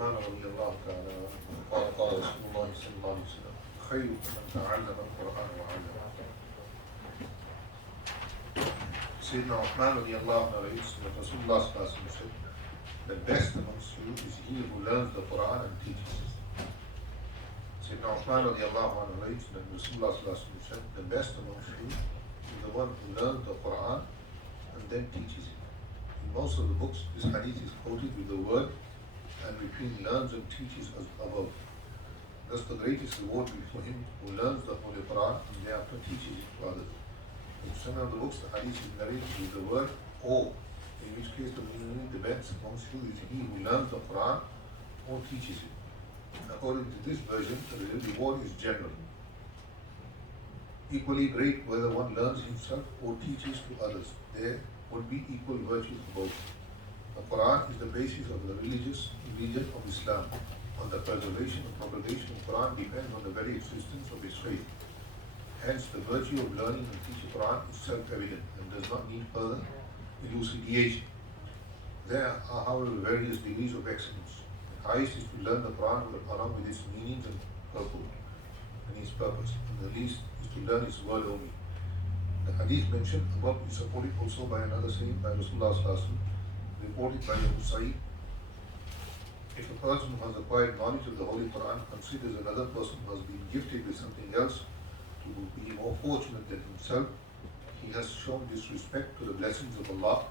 عثمان رضي الله تعالى عنه قال قال رسول الله صلى الله عليه وسلم خيركم من تعلم القرآن وعلمه. Sayyidina Uthman radiallahu anhu narrates that Rasulullah said, the best amongst you is he who learns the Quran and teaches it. Sayyidina Uthman radiallahu anhu narrates that Rasulullah said, the best amongst you is the one who learns the Quran and then teaches it. In most of the books, this hadith is quoted with the word and between learns and teaches as above. Thus the greatest reward will be for him who learns the Holy Quran and thereafter teaches it to others. In some of the books, the hadith is narrated with the word or, in which case the meaning the best amongst you is he who learns the Quran or teaches it. According to this version, the reward is general. Equally great whether one learns himself or teaches to others. There would be equal virtue for both. The Quran is the basis of the religious religion of Islam. On the preservation and propagation of the Quran depends on the very existence of its faith. Hence, the virtue of learning and teaching Quran is self-evident and does not need further elucidation. There are, however, various degrees of excellence. The highest is to learn the Quran along with its meanings and purport and its purpose, and the least is to learn its word only. The hadith mentioned above is supported also by another saying by Rasulullah reported by Abu Sa'id. If a person who has acquired knowledge of the Holy Quran considers another person who has been gifted with something else to be more fortunate than himself, he has shown disrespect to the blessings of Allah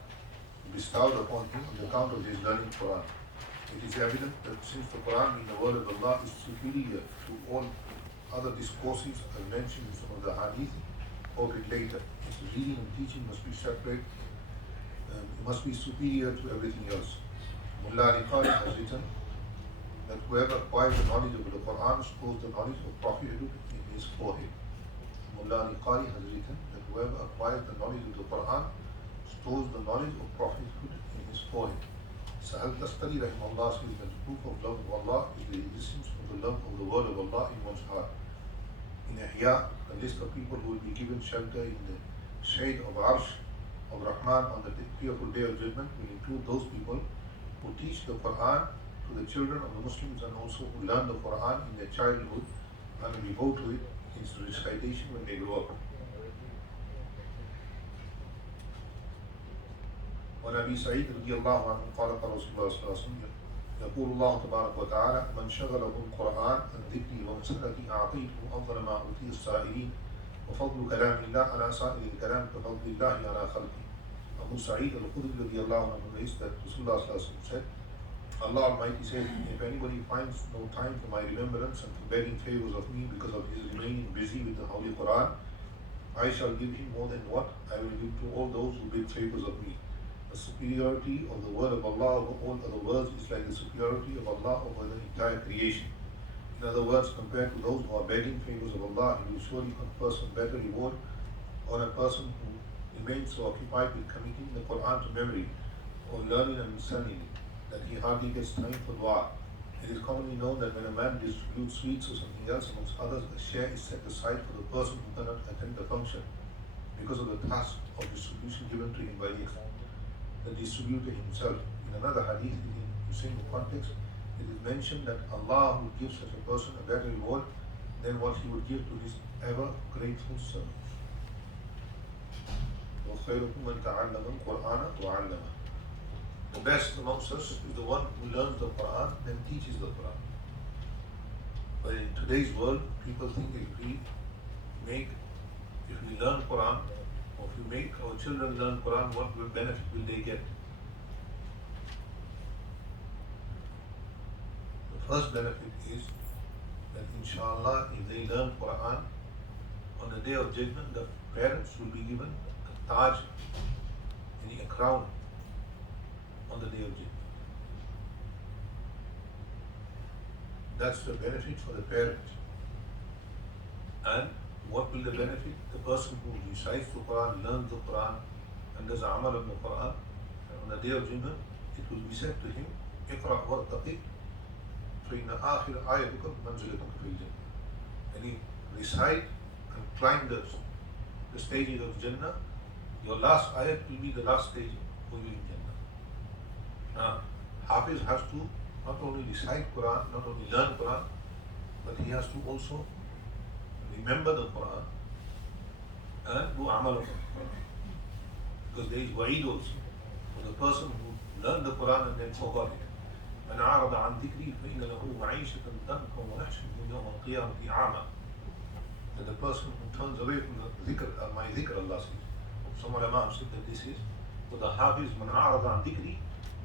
bestowed upon him on account of his learning Quran. It is evident that since the Quran being the word of Allah is superior to all other discourses as mentioned in some of the hadith quoted later, its reading and teaching must be separate, it must be superior to everything else. Mullah Riqari has written that whoever acquires the knowledge of the Quran stores the knowledge of prophethood in his forehead. Mullah Riqari has written that whoever acquires the knowledge of the Quran stores the knowledge of prophethood in his forehead. Sahal Tastari rahimahullah says that the proof of love of Allah is the existence of the love of the word of Allah in one's heart. In Ihya, the list of people who will be given shelter in the shade of Arsh of Rahman on the fearful day of judgment will include those people who teach the Quran to the children of the Muslims and also who learn the Quran in their childhood and will go to it in its recitation when they grow up. وعن أبي سعيد رضي الله عنه قال قال رسول الله صلى الله عليه وسلم يقول الله تبارك وتعالى من شغله القرآن عن ذكري ومسألتي أعطيته أفضل ما أعطي السائلين وفضل كلام الله على سائر الكلام كفضل الله على خلقه. Abu Sa'id al-Khudri radiallahu anhu narrates that Rasulullah said, Allah Almighty said, if anybody finds no time for my remembrance and for begging favors of me because of his remaining busy with the Holy Quran, I shall give him more than what I will give to all those who beg favors of me. The superiority of the word of Allah over all other words is like the superiority of Allah over the entire creation. In other words, compared to those who are begging favors of Allah, He will surely confer some better reward on a person who remains so occupied with committing the Quran to memory or learning and understanding it that he hardly gets time for dua. It is commonly known that when a man distributes sweets or something else amongst others, a share is set aside for the person who cannot attend the function because of the task of distribution given to him by the distributor himself. In another hadith, in the same context, it is mentioned that Allah would give such a person a better reward than what he would give to his ever grateful servants. وَخَيْرُكُمْ مَنْ تَعَلَّمَ الْقُرْآنَ وَعَلَّمَهُ. The best amongst us is the one who learns the Quran and teaches the Quran. But in today's world, people think if we learn Quran, or if we make our children learn Quran, what benefit will they get? The first benefit is that inshallah, if they learn Quran, on the day of judgment, the parents will be given a taj, meaning a crown, on the day of judgment. That's the benefit for the parents. And what will the benefit? The person who recites the Quran, learns the Quran, and does amal of the Quran, and on the day of judgment, it will be said to him, اقرأ وارتقي فإن آخر آيتك منزلتك في الجنة. And he recite and climb the stages of Jannah. Your last ayat will be the last stage for you in Jannah. Now, Hafiz has to not only recite Quran, not only learn Quran, but he has to also remember the Quran and do amal of the Quran. Because there is wa'id also for the person who learned the Quran and then forgot it. من أعرض عن ذكري فإن له معيشة ضنكا ونحشره يوم القيامة أعمى. That the person who turns away from the dhikr, my dhikr, Allah says. Some ulama said that this is for the Hafiz, من أعرض عن ذكري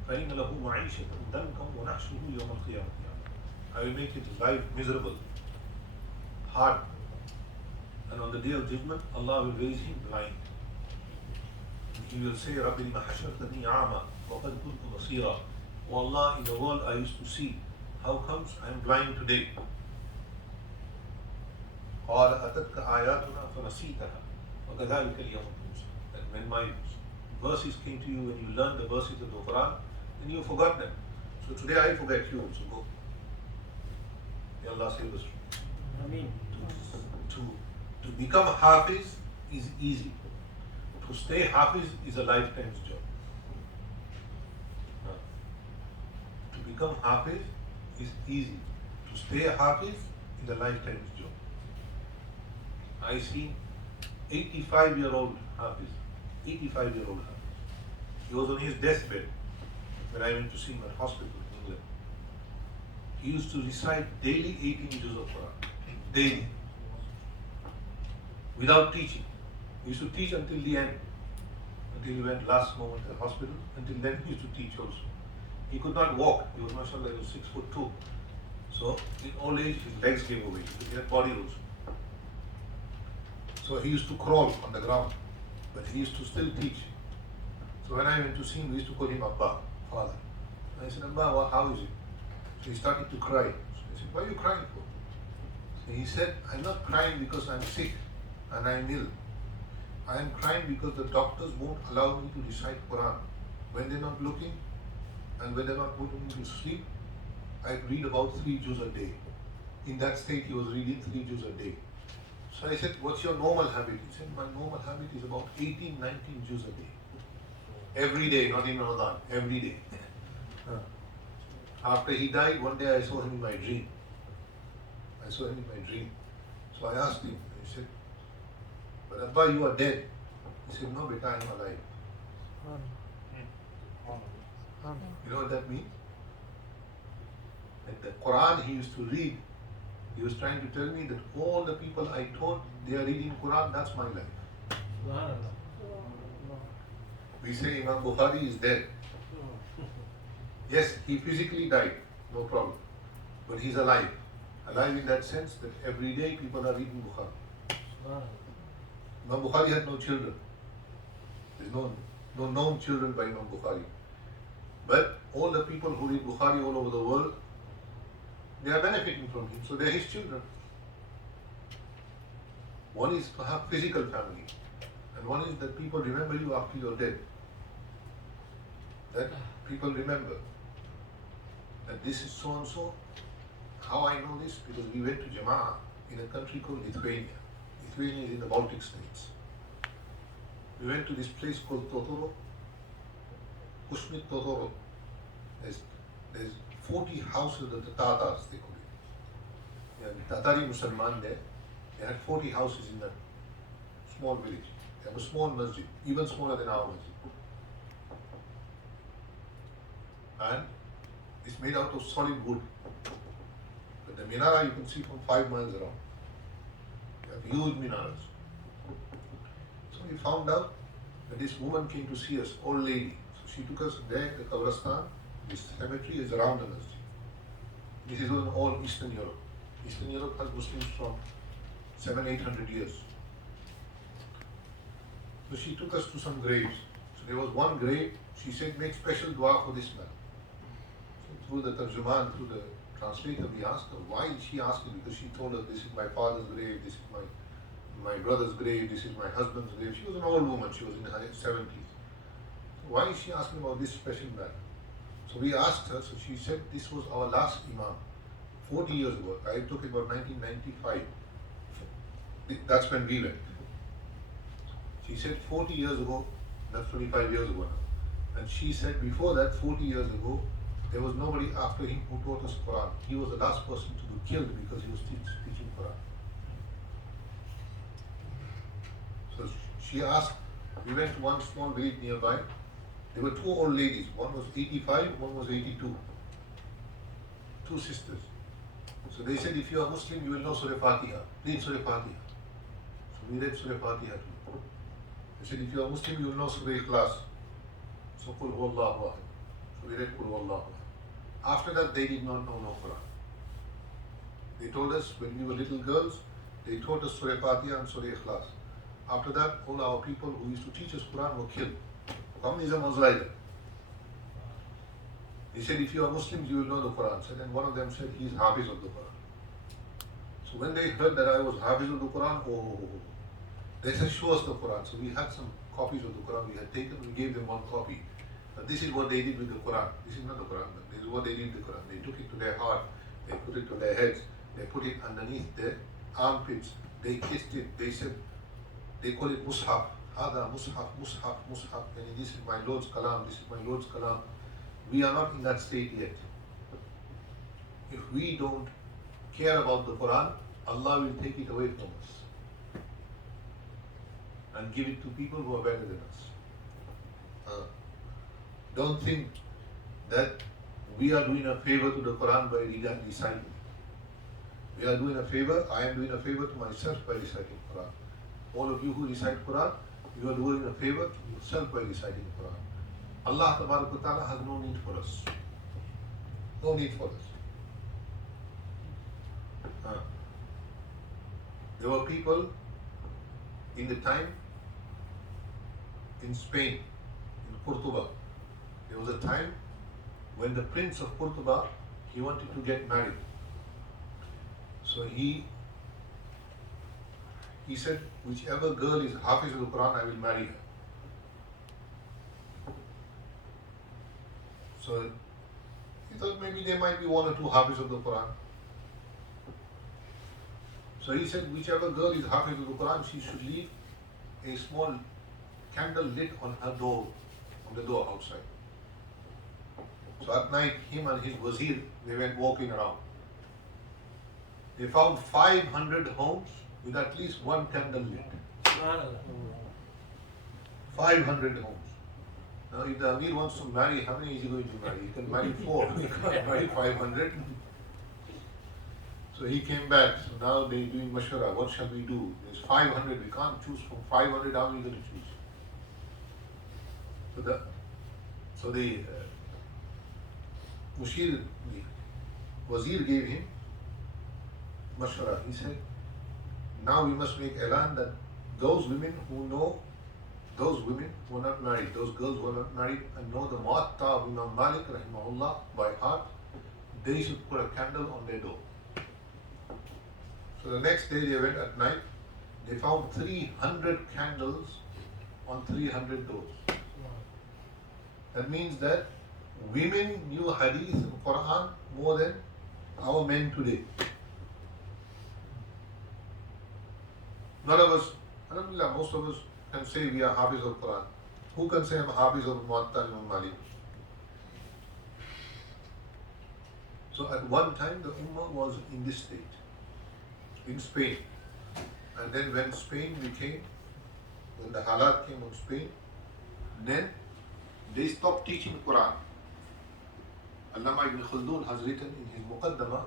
فإن له معيشة ضنكا ونحشره يوم القيامة أعمى. I will make his life miserable, hard, and on the day of judgment, Allah will raise him blind. He will say, رَبِّ لِمَ حَشَرْتَنِي أَعْمَى وَقَدْ كُنْتُ بَصِيرًا. Oh Allah, in the world I used to see. How comes I am blind today? قَالَ أَتَتْكَ آيَاتُنَا فَنَسِيتَهَا وَكَذَلِكَ الْيَوْمَ تُنْسَى. That when my verses came to you, when you learned the verses of the Quran, then you forgot them. So today I forget you also. Go. May Allah save us. Ameen. To become Hafiz is easy. To stay Hafiz is a lifetime's job. To become Hafiz is easy. To stay Hafiz is a lifetime's job. I see 85-year-old Hafiz. 85-year-old Hafiz. He was on his deathbed when I went to see him at hospital in England. He used to recite daily 18 juz of Quran. Daily. Without teaching. He used to teach until the end. Until he went last moment to the hospital. Until then he used to teach also. He could not walk. He was, mashallah, he was 6'2". So in old age his legs gave away. He had body also. So he used to crawl on the ground. But he used to still teach. So when I went to see him, we used to call him Abba, father. And I said, Abba, how is it? So he started to cry. So I said, what are you crying for? So he said, I'm not crying because I'm sick and I'm ill. I am crying because the doctors won't allow me to recite Quran. When they're not looking and when they're not putting me to sleep, I read about 3 juz a day. In that state, he was reading 3 juz a day. So I said, what's your normal habit? He said, my normal habit is about 18, 19 juz a day. Every day, not in Ramadan, every day. After he died, one day I saw him in my dream. I saw him in my dream. So I asked him, he said, but Abba, you are dead. He said, no, beta, I am alive. You know what that means? That the Quran he used to read, he was trying to tell me that all the people I taught, they are reading Quran, that's my life. We say Imam Bukhari is dead. Yes, he physically died, no problem. But he's alive. Alive in that sense that every day people are reading Bukhari. Imam Bukhari had no children. There's no known children by Imam Bukhari. But all the people who read Bukhari all over the world, they are benefiting from him, so they are his children. One is to have physical family, and one is that people remember you after you're dead. That people remember that this is so and so. How I know this? Because we went to Jama'ah in a country called Lithuania. Lithuania is in the Baltic states. We went to this place called Totoro, Kushmit Totoro. There's 40 houses of the Tatars, they call it. Yeah, Tatari Musalman there. They had 40 houses in that small village. They have a small masjid, even smaller than our masjid. And it's made out of solid wood. But the minara you can see from 5 miles around. They have huge minaras. So we found out that this woman came to see us, old lady. So she took us there, the Kabristan. This cemetery is around the masjid. This is all Eastern Europe. Eastern Europe has Muslims from 700-800 years. So she took us to some graves. So there was one grave, she said, make special dua for this man. So through the tarjuman, through the translator, we asked her, why is she asking? Because she told us, this is my father's grave, this is my brother's grave, this is my husband's grave. She was an old woman, she was in her 70s. So why is she asking about this special man? So we asked her, so she said, this was our last Imam, 40 years ago. I took it about 1995. That's when we went. She said 40 years ago, that's 25 years ago now. And she said before that, 40 years ago, There was nobody after him who taught us Quran. He was the last person to be killed because he was teaching Quran. So she asked, we went to one small village nearby. There were two old ladies. One was 85, one was 82. Two sisters. So they said, if you are Muslim, you will know Surah Fatiha. Read Surah Fatiha. So we read Surah Fatiha too. They said, if you are Muslim, you will know Surah Ikhlas. So Qul Huwallahu Ahad. So we read Qul Huwallahu Ahad. After that, they did not know no Quran. They told us when we were little girls, they taught us Surah Fatiha and Surah Ikhlas. After that, all our people who used to teach us Quran were killed. Communism was like that. They said, if you are Muslims, you will know the Quran. So then one of them said, he is Hafiz of the Quran. So when they heard that I was Hafiz of the Quran, they said, show us the Quran. So we had some copies of the Quran we had taken, we gave them one copy. But this is what they did with the Quran. This is not the Quran, but this is what they did with the Quran. They took it to their heart, they put it to their heads, they put it underneath their armpits, they kissed it, they said, they call it Mushaf. Hada Mushaf, Mushaf, Mushaf. And this is my Lord's Kalam, this is my Lord's Kalam. We are not in that state yet. If we don't care about the Quran, Allah will take it away from us and give it to people who are better than us. Don't think that we are doing a favor to the Quran by reciting. We are doing a favor, I am doing a favor to myself by reciting Quran. All of you who recite Quran, you are doing a favor to yourself by reciting Quran. Allah Ta'ala has no need for us. No need for us. There were people in the time in Spain, in Cordoba. There was a time when the Prince of Cordoba, he wanted to get married. So he said, whichever girl is Hafiz of the Quran, I will marry her. So he thought maybe there might be one or two Hafiz of the Quran. So he said, whichever girl is Hafiz of the Quran, she should leave a small candle lit on her door, on the door outside. So at night, him and his wazir, they went walking around. They found 500 homes with at least one candle lit. 500 homes. Now, if the Amir wants to marry, how many is he going to marry? He can marry 4, he can't marry 500. So he came back. So now they're doing mashwara. What shall we do? There's 500. We can't choose from 500. How are we going to choose? So the Mushir, the Wazir gave him mashwara. He said, now we must make elan that those women who know, those women who are not married, those girls who are not married and know the Muwatta of Imam Malik rahimahullah by heart, they should put a candle on their door. So the next day they went at night, they found 300 candles on 300 doors. That means that women knew hadith and Quran more than our men today. None of us, alhamdulillah, most of us can say we are Hafiz of Quran. Who can say I'm Hafiz of Muwatta Imam Malik? So at one time the Ummah was in this state, in Spain. And then when Spain became, when the halat came on Spain, then they stopped teaching Quran. Allama ibn Khaldun has written in his Muqaddamah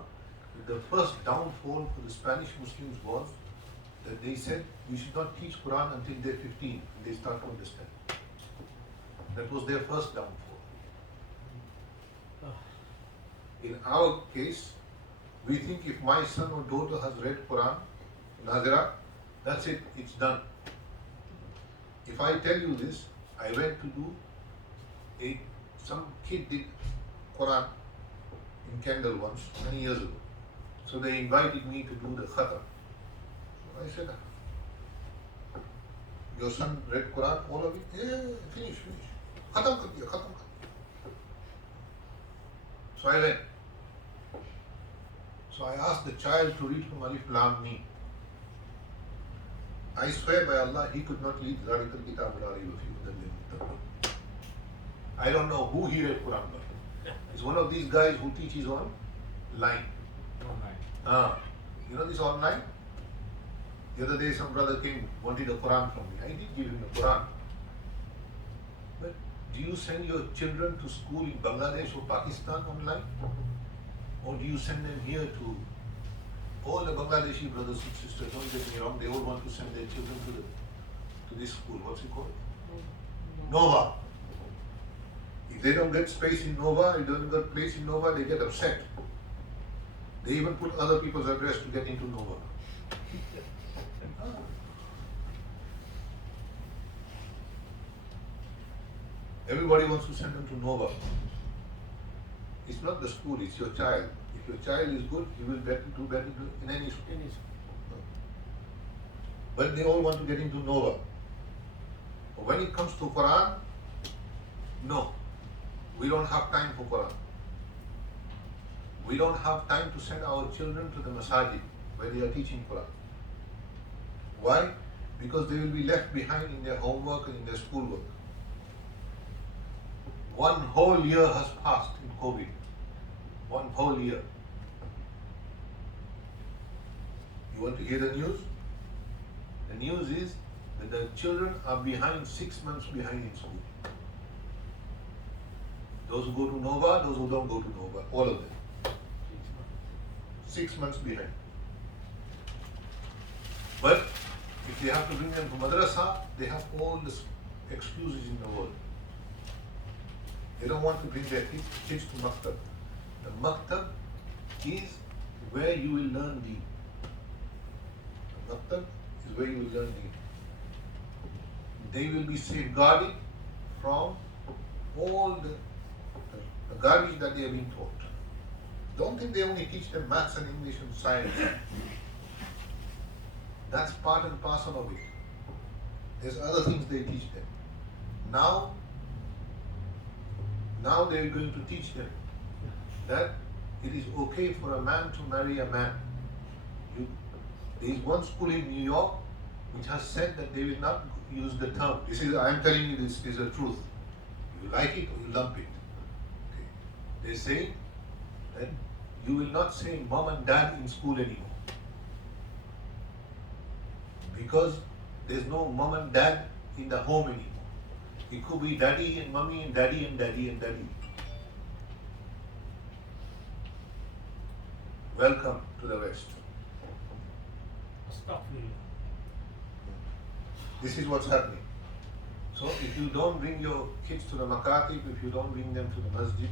that the first downfall for the Spanish Muslims was that they said we should not teach Quran until they're 15 and they start to understand. That was their first downfall. In our case, we think if my son or daughter has read Quran, Nazira, that's it, it's done. If I tell you this, I went to do some kid did Quran in Kendal once, many years ago. So they invited me to do the khatam. So I said, your son read Quran, all of it? Yeah, finish. Khatam kar diya, khatam kar diya. So I went. So I asked the child to read from Alif Lam Mim. I swear by Allah, he could not read Zalikal Kitab la Rayba Fihi Hudan lil Muttaqin. I don't know who he read Quran by. It's one of these guys who teaches online. You know this online? The other day some brother came, wanted a Quran from me. I did give him a Quran. But do you send your children to school in Bangladesh or Pakistan online? Or do you send them here to all the Bangladeshi brothers and sisters? Don't get me wrong, they all want to send their children to this school. What's it called? Nova. If they don't get space in Nova, if they don't get place in Nova, they get upset. They even put other people's address to get into Nova. Everybody wants to send them to Nova. It's not the school, it's your child. If your child is good, he will do better in any school. But they all want to get into Nova. But when it comes to Quran, no. We don't have time for Quran. We don't have time to send our children to the Masjid where they are teaching Quran. Why? Because they will be left behind in their homework and in their schoolwork. 1 whole year has passed in COVID. 1 whole year. You want to hear the news? The news is that the children are behind 6 months behind in school. Those who go to Nova, those who don't go to Nova, all of them. 6 months behind. But if they have to bring them to madrasa, they have all the excuses in the world. They don't want to bring their kids to maktab. The maktab is where you will learn deen. The maktab is where you will learn deen. They will be safeguarded from all the garbage that they have been taught. Don't think they only teach them maths and English and science. That's part and parcel of it. There's other things they teach them. Now they're going to teach them that it is okay for a man to marry a man. There is one school in New York which has said that they will not use the term. I am telling you this is the truth. You like it or you lump it. Okay. They say that you will not say mom and dad in school anymore. Because there's no mom and dad in the home anymore. It could be daddy and mommy and daddy and daddy and daddy. Welcome to the West. This is what's happening. So if you don't bring your kids to the makatib, if you don't bring them to the masjid,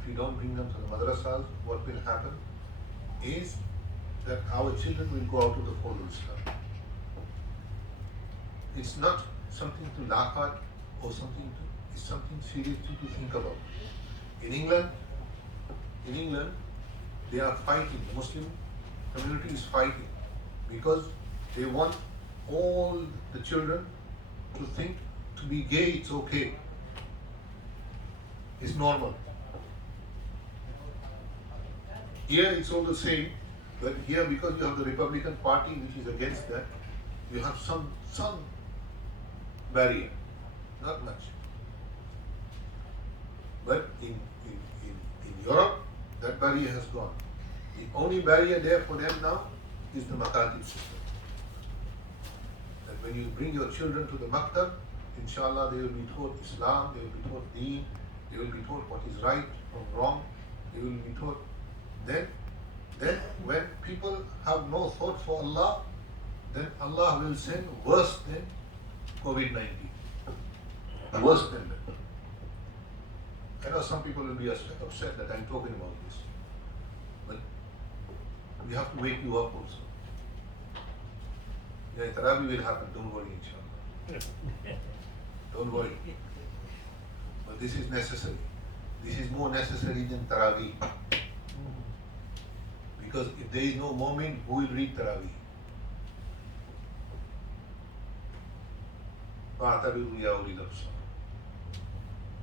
if you don't bring them to the madrasas, what will happen is that our children will go out of the fold of Islam. It's not something to laugh at or it's something serious to think about. In England, they are fighting, the Muslim community is fighting because they want all the children to think to be gay, it's okay. It's normal. Here it's all the same, but here because you have the Republican Party which is against that, you have some barrier, not much. But in Europe, that barrier has gone. The only barrier there for them now is the makatib system. That when you bring your children to the maktab, inshallah they will be taught Islam, they will be taught deen, they will be taught what is right from wrong, they will be taught. Then when people have no thought for Allah, then Allah will send worse than COVID-19. Worse than that. I know some people will be upset that I'm talking about this, but we have to wake you up also. Yeah, Taraweeh will happen, don't worry, inshallah. Don't worry. But this is necessary. This is more necessary than Taraweeh. Because if there is no moment, who will read Taraweeh?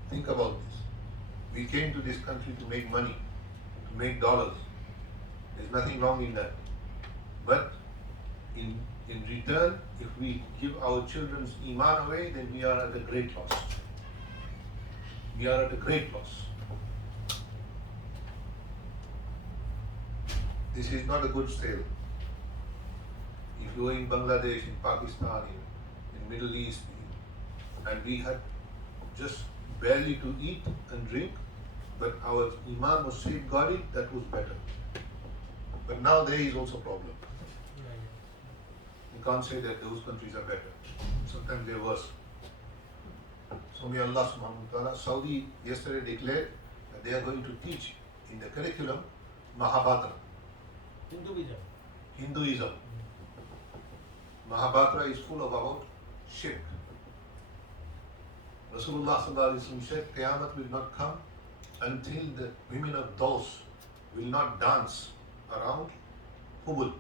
Think about this. We came to this country to make money, to make dollars. There's nothing wrong in that. But in return, if we give our children's iman away, then we are at a great loss. We are at a great loss. This is not a good sale. If you are in Bangladesh, in Pakistan, in Middle East, and we had just barely to eat and drink, but our Imam was safeguarded, that was better. But now there is also a problem. You can't say that those countries are better. Sometimes they're worse. So may Allah subhanahu wa ta'ala, Saudi yesterday declared that they are going to teach in the curriculum Mahabharata. Hinduism. Mahabharata is full of about shirk. Rasulullah sallallahu alaihi wasallam said, Qiyamah will not come until the women of Daws will not dance around Hubal.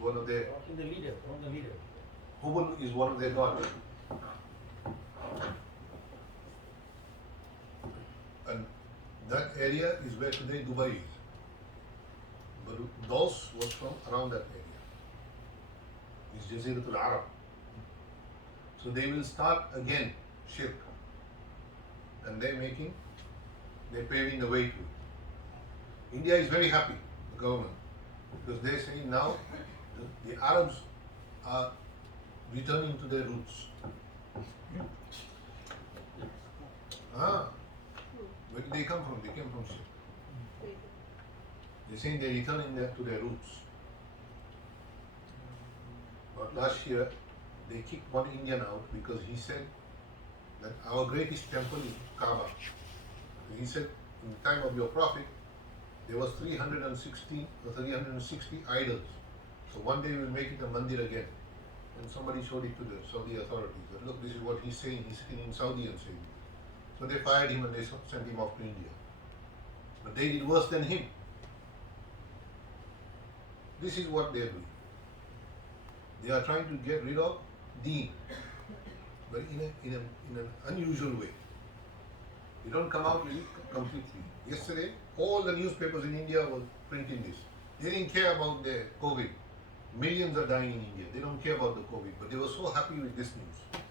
One of their Hubal is one of their gods. And that area is where today Dubai is. But Daws was from around that area. It's Jaziratul Arab. So they will start again shirk. And they're paving the way to it. India is very happy, the government, because they're saying now the Arabs are returning to their roots. Where did they come from? They came from shirk. They're saying they're returning to their roots. But last year, they kicked one Indian out because he said that our greatest temple is Kaaba. He said, in the time of your Prophet, there was 360 idols. So one day we'll make it a mandir again. And somebody showed it to the Saudi authorities. But look, this is what he's saying. He's sitting in Saudi and saying it. So they fired him and they sent him off to India. But they did worse than him. This is what they're doing. They are trying to get rid of deen, but in an unusual way. They don't come out really completely. Yesterday, all the newspapers in India were printing this. They didn't care about the COVID. Millions are dying in India. They don't care about the COVID, but they were so happy with this news.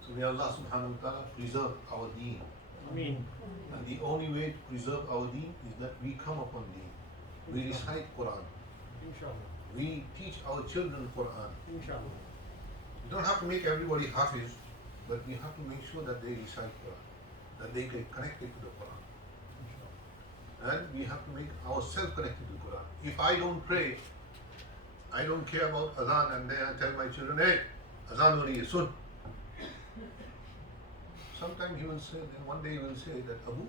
So may Allah subhanahu wa ta'ala preserve our deen. Ameen. And the only way to preserve our deen is that we come upon deen. We recite Quran. Inshallah. We teach our children Quran. Inshallah. You don't have to make everybody Hafiz, but we have to make sure that they recite Quran, that they get connected to the Quran. And we have to make ourselves connected to the Quran. If I don't pray, I don't care about Adhan, and then I tell my children, hey, Adhan ho rahi hai, sun. Sometimes he will say, then one day he will say that, Abu,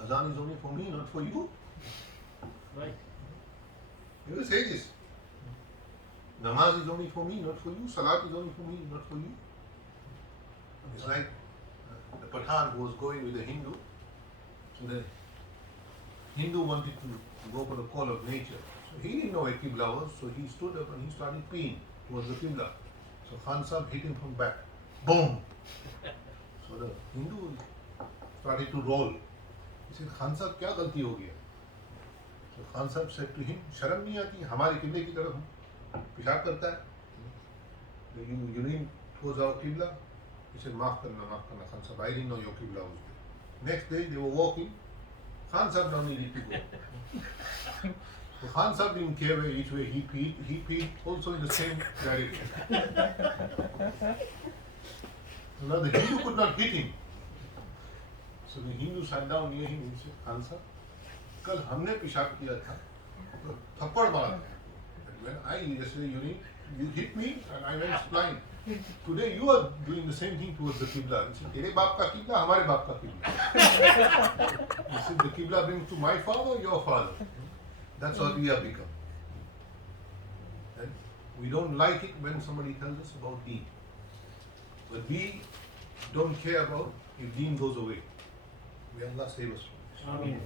Adhan is only for me, not for you. Right. He will say this. Namaz is only for me, not for you. Salat is only for me, not for you. It's like the Pathan who was going with the Hindu. So the Hindu wanted to go for the call of nature. So he didn't know where Qibla was, so he stood up and he started peeing towards the Qibla. So Khan Sahib hit him from back. Boom! So the Hindu started to roll. He said, Khan Sahib, kya galti ho gaya? So Khan Sahib said to him, Sharam nahi aati, hamare Qibla ki taraf pishab karta hai. The urine goes out Qibla. He said, maaf karna, Khan Sahib, I didn't know your Qibla was there. Next day they were walking. Khan Sahib now needed to go. So Khan Sahib didn't care which way he peed also in the same direction. So now the Hindu could not hit him. So the Hindu sat down near him and said, Khan Sahib, कल हमने पेशाब किया था तो थप्पड़ मारा था. When I yesterday you hit me and I went blind. Today you are doing the same thing towards the Qibla. He said, तेरे बाप का Qibla, हमारे बाप का Qibla. He said, the Qibla brings to my father, your father. That's what we have become. And we don't like it when somebody tells us about deen. But we don't care about if deen goes away. May Allah save us from this. Ameen.